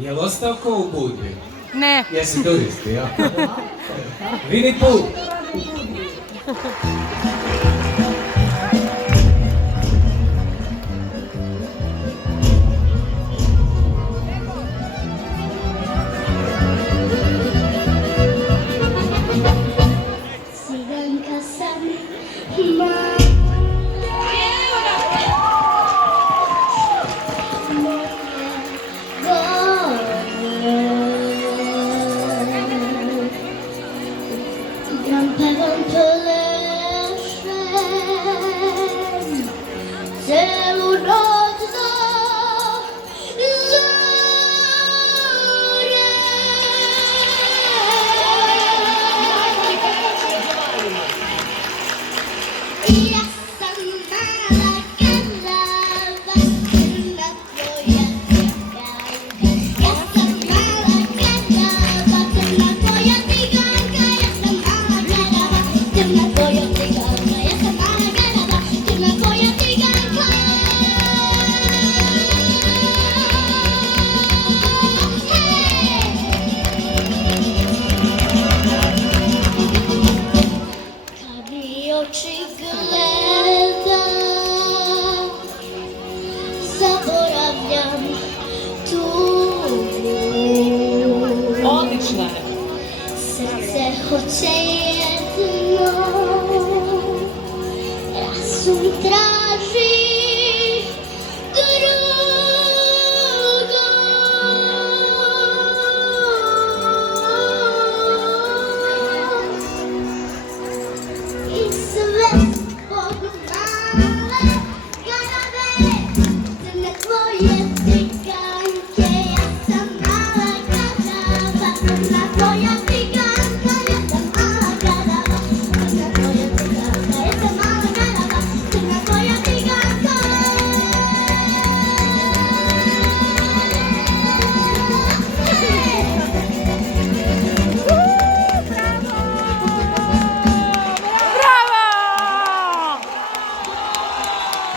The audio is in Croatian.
Jel ostao ko u Budvi? Ne. Jesi turisti, ja? Vidi put! Ciganka sam mala, moje gore. Gram pevam plešem celu noć do ja sam mala karava, crna tvoja ciganka. Ja sam mala karava, crna tvoja ciganka. Ja sam mala karava, crna tvoja ciganka. Ja sam mala karava, crna tvoja ciganka. Kad mi oči gledam, zaboravljam tugu. Odlično je. Srce hoće